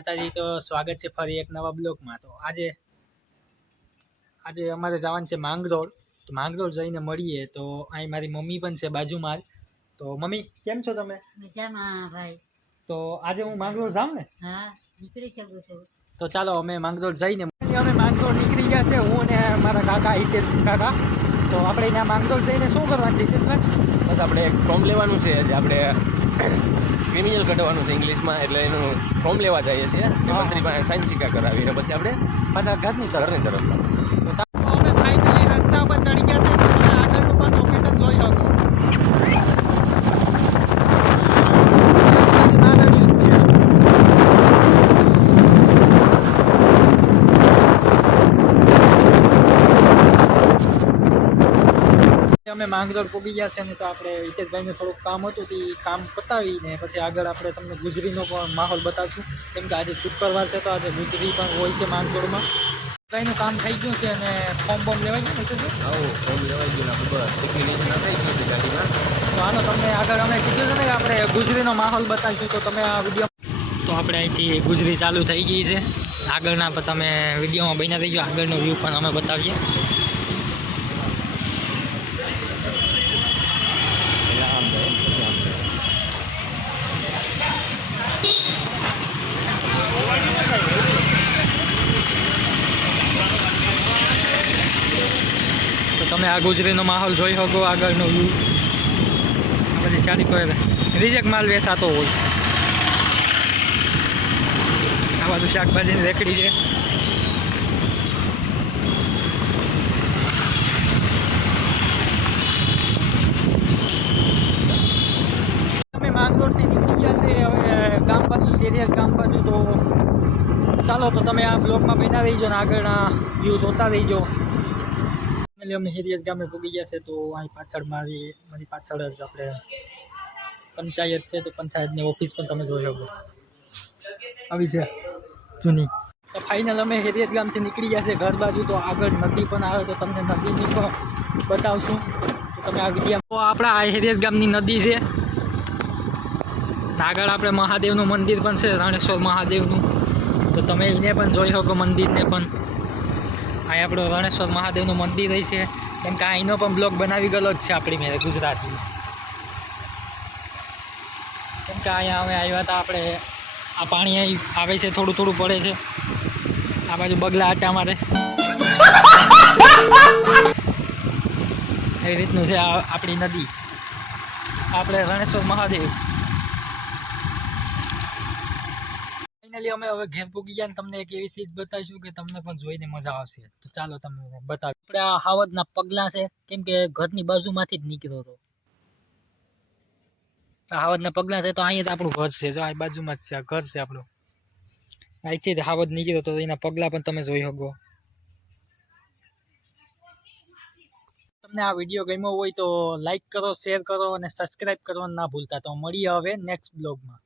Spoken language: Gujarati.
માતાજી તો સ્વાગત છે ફરી એક નવા બ્લોકમાં. તો આજે આજે અમારે જવાનું છે માંગરોળ. તો માંગરોળ જઈને મળીએ. તો અહીં મારી મમ્મી પણ છે બાજુમાં તો મમ્મી કેમ છો તમે? મજામાં ભાઈ. તો આજે હું માંગરોળ જાઉં ને? હા નીકળી શકું છું. તો ચાલો અમે માંગરોળ જઈને અમે માંગરોળ નીકળી ગયા છે. હું અને મારા કાકા હિતેશ કાકા. તો આપણે ત્યાં માંગરોળ જઈને શું કરવાનું છે હિતેશભાઈ? બસ આપણે એક ફોર્મ લેવાનું છે. જે આપણે ક્રિમિનલ કઢવાનું છે ઇંગ્લિશમાં એટલે એનું ફોર્મ લેવા જઈએ છીએ. મંત્રી પાસે સાઈન સિક્કા કરાવીને પછી આપણે પાછા ઘરની તરફની તરફ તો તા- અમે ફાઇનલી રસ્તા ઉપર ચડી ગયા છે તો તમે આગળનું પણ લોકેશન જોઈ શકો નાદરડી જ છે. અમે માંગરોળ પૂગી ગયા છે ને તો આપણે હિતેશભાઈનું થોડુંક કામ હતું તે કામ પતાવીને પછી આગળ આપણે તમને ગુજરીનો પણ માહોલ બતાવશું. કેમ કે આજે શુક્રવાર છે તો આજે ગુજરી પણ હોય છે માંગરોળમાં. ભાઈનું કામ થઈ ગયું છે અને ફોર્મ બોર્મ લેવાઈ ગયું હતું ફોર્મ લેવાઈ ગયું સિગ્નેચર થઈ ગયું છે ગાડીમાં. તો આનો તમને આગળ અમે કીધું છે ને કે આપણે ગુજરીનો માહોલ બતાવીશું. તો તમે આ વીડિયો તો આપણે અહીંથી ગુજરી ચાલુ થઈ ગઈ છે. આગળના પણ તમે વિડીયોમાં બન્યા થઈ ગયો આગળનો વ્યૂ પણ અમે બતાવીએ એટલે આમ જાય પછી આમ જાય. તો તમે આ ગુજરીનો માહોલ જોઈ શકો આગળનો વ્યૂ બધી સારી કોઈ રિજેક્ટ માલ વેસાતો હોય. આ બાજુ શાકભાજીની રેકડી છે. અમે માંગરોળથી નીકળી હવે ગામ બાજુ સિરિયસ ગામ બાજુ, તો ચાલો, તો તમે આ બ્લોગમાં બન્યા રહીજો ને આગળના વ્યૂ જોતા રહીજો. એટલે અમે હિરિયસ ગામે પૂગી ગયા છે, તો અહીં પાછળ મારી મારી પાછળ જ આપણે પંચાયત છે, તો પંચાયતની ઓફિસ પણ તમે જોઈ શકો. આવી છે જૂની. તો ફાઇનલ અમે હિરિયત ગામથી નીકળી ગયા છે, ઘર બાજુ તો આગળ નદી પણ આવે, તો તમને નદીની પણ બતાવશું. તો તમે આ વીડિયો આપણા આ હિરિયત ગામની નદી છે. આગળ આપણે મહાદેવનું મંદિર પણ છે, રાણેશ્વર મહાદેવનું. તો તમે એને પણ જોઈ શકો મંદિરને પણ. અહીં આપણું રણેશ્વર મહાદેવનું મંદિર હોય છે. કેમ કે અહીંનો પણ બ્લોક બનાવી ગયેલો જ છે આપણી મેં ગુજરાતી કેમ કે અહીંયા અમે આવ્યા હતા, આપણે આ પાણી અહીં આવે છે, થોડું થોડું પડે છે. આ બાજુ બગલા આટા મારે એ રીતનું છે આપણી નદી. આપણે રણેશ્વર મહાદેવ. ફાઇનલી અમે હવે ઘેર પૂકી ગયા તમને એક એવી ચીજ બતાવીશું કે તમને પણ જોઈને મજા આવશે. તો ચાલો તમને બતાવી આપણે આ હાવજના પગલાં છે, કેમ કે ઘરની બાજુમાંથી જ નીકળ્યો હતો. હાવજના પગલાં છે તો અહીંયા આપણું ઘર છે. જો આ બાજુમાં જ છે ઘર છે આપણું. અહીંથી જ હાવજ નીકળ્યો તો એના પગલાં પણ તમે જોઈ શકો. તમને આ વીડિયો ગમ્યો હોય તો લાઈક કરો, શેર કરો અને સબસ્ક્રાઈબ કરવાનું ના ભૂલતા. તો મળીએ હવે નેક્સ્ટ બ્લોગમાં.